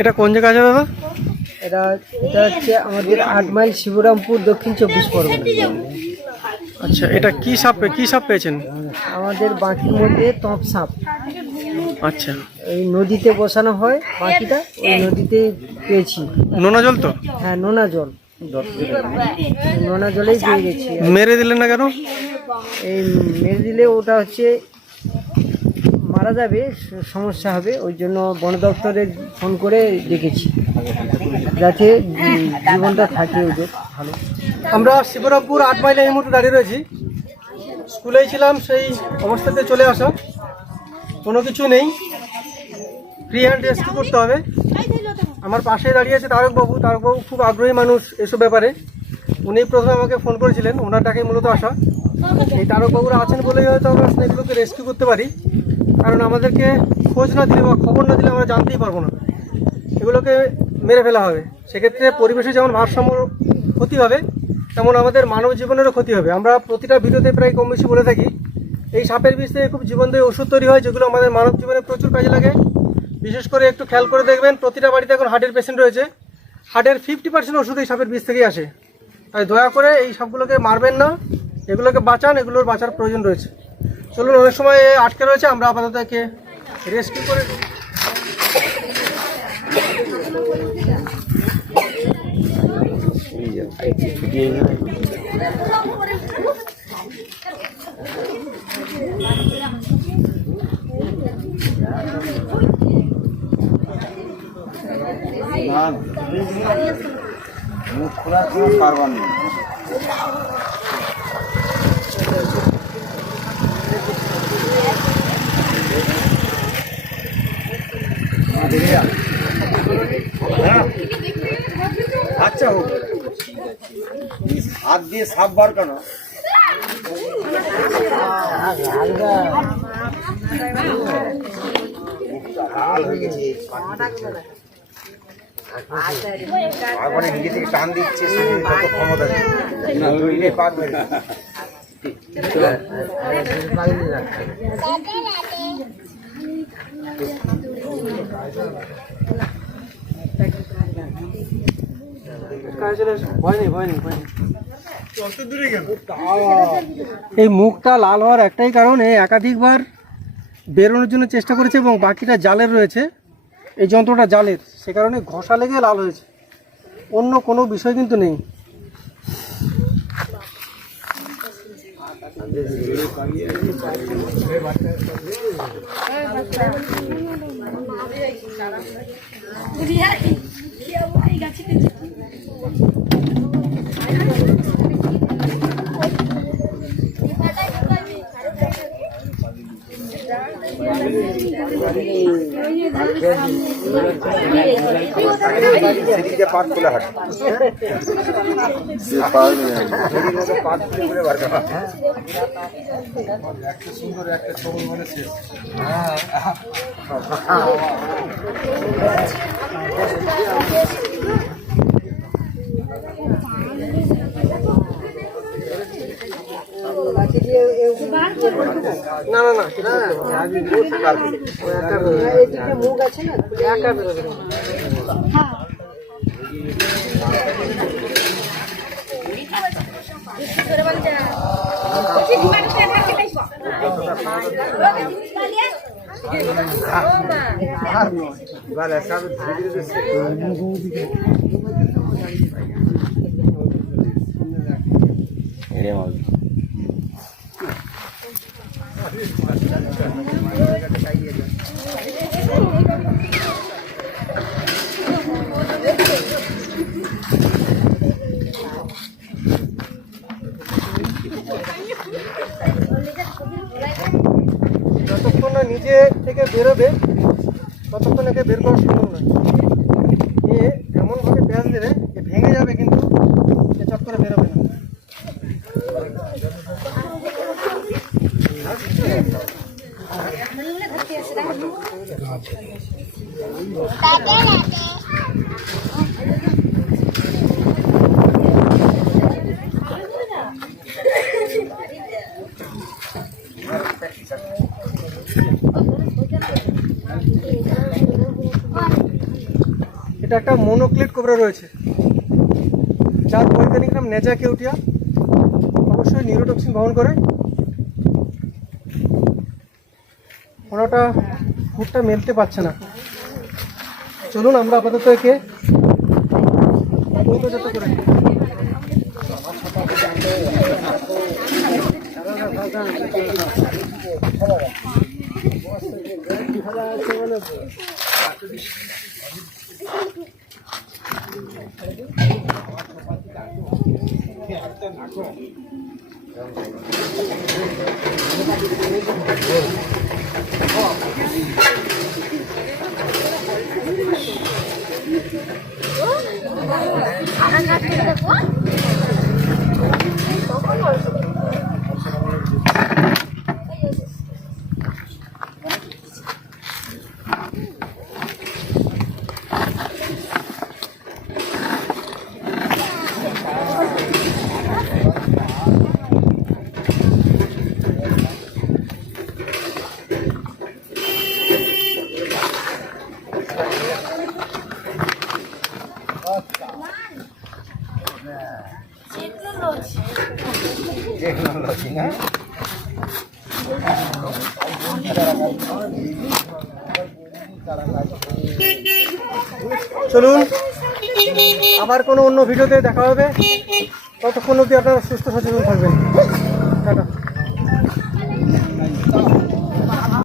এটা কোন জায়গা আছে দাদা? এটা এটা হচ্ছে আমাদের 8 মাইল শিবরামপুর, দক্ষিণ 24 পরগনা। আচ্ছা, এটা কি সাপ পেয়েছেন? আমাদের বাঁকির মধ্যে তপ সাপ। আচ্ছা, এই নদীতে বসানো হয় বাঁকিটা, ওই নদীতে পেয়েছি। নোনা জল তো? হ্যাঁ, নোনা জল, নোনা জলেই পেয়ে গেছি। মেরে দিলেন না কেন? এই মেরে দিলে ওটা হচ্ছে মারা যাবে, সমস্যা হবে, ওই জন্য বন দপ্তরে ফোন করে ডেকেছি যাতে জীবনটা থাকে ওদের ভালো। আমরা শিবরামপুর 8 মাইলে এই মুহূর্তে দাঁড়িয়ে রয়েছি। স্কুলেই ছিলাম, সেই অবস্থাতে চলে আসা, কোনো কিছু নেই, ফ্রি হ্যান্ড রেস্কিউ করতে হবে। আমার পাশে দাঁড়িয়ে আছে তারকবাবু। তারকবাবু খুব আগ্রহী মানুষ এসব ব্যাপারে। উনি প্রথমে আমাকে ফোন করেছিলেন, ওনার ডাকে মূলত আসা। এই তারকবাবুরা আছেন বলেই হয়তো আমরা স্নেকগুলোকে রেস্কিউ করতে পারি, কারণ আমাদেরকে খোঁজ না দিলে বা খবর না দিলে আমরা জানতেই পারবো না, এগুলোকে মেরে ফেলা হবে। সেক্ষেত্রে পরিবেশে যেমন ভারসাম্য ক্ষতি হবে, তেমন আমাদের মানব জীবনেরও ক্ষতি হবে। আমরা প্রতিটা ভিডিওতে প্রায় কম বেশি বলে থাকি, এই সাপের বিষ থেকে খুব জীবনদায়ী ওষুধ তৈরি হয়, যেগুলো আমাদের মানব জীবনে প্রচুর কাজে লাগে। বিশেষ করে একটু খেয়াল করে দেখবেন, প্রতিটা বাড়িতে এখন হার্টের পেশেন্ট রয়েছে, হার্টের 50% ওষুধ এই সাপের বিষ থেকেই আসে। তাই দয়া করে এই সাপগুলোকে মারবেন না, এগুলোকে বাঁচান, এগুলোর বাঁচার প্রয়োজন রয়েছে। চলুন, অনেক সময় আটকে রয়েছে, আমরা আপাতত একে রেস্কিউ করে মুখ খোলার কোনো কারবার নেই। আচ্ছা, হোক, হাত দিয়ে সাপ বার কেন? আগুনে নিজে থেকে টান দিচ্ছে, কত ক্ষমতা পারবে। এই মুখটা লাল হওয়ার একটাই কারণ, একাধিকবার বেরোনোর জন্য চেষ্টা করেছে এবং বাকিটা জালের রয়েছে, এই যন্ত্রটা জালের, সে কারণে ঘষা লেগে লাল হয়েছে, অন্য কোনো বিষয় কিন্তু নেই। সেদিকে পাট খুলে হাঁটে, পাট খুলে ঘুরে বার করা। একটা সুন্দর একটা ছবি বলেছে। না না না, মুখ আছে না, একা বেরোবে। যতক্ষণ না নিজে থেকে বেরোবে ততক্ষণ একে বের করা সম্ভব নয়। এ এমনভাবে প্যাঁচ দেবে যে ভেঙে যাবে, কিন্তু এ চট করে বেরোবে না। এটা একটা মনোক্লিট কোবরা রয়েছে, যার বৈজ্ঞানিক নাম নেজা কেউটিয়া, অবশ্যই নিউরোটক্সিন বহন করে। ওনাটা ফুটটা মেলতে পারছে না। চলুন আমরা আপাতত একে কৌটোজাত করে নিই। টেকনোলজি না চলুন আবার কোনো অন্য ভিডিওতে দেখা হবে। ততক্ষণ অবধি আপনারা সুস্থ সচেতন থাকবেন। টাটা।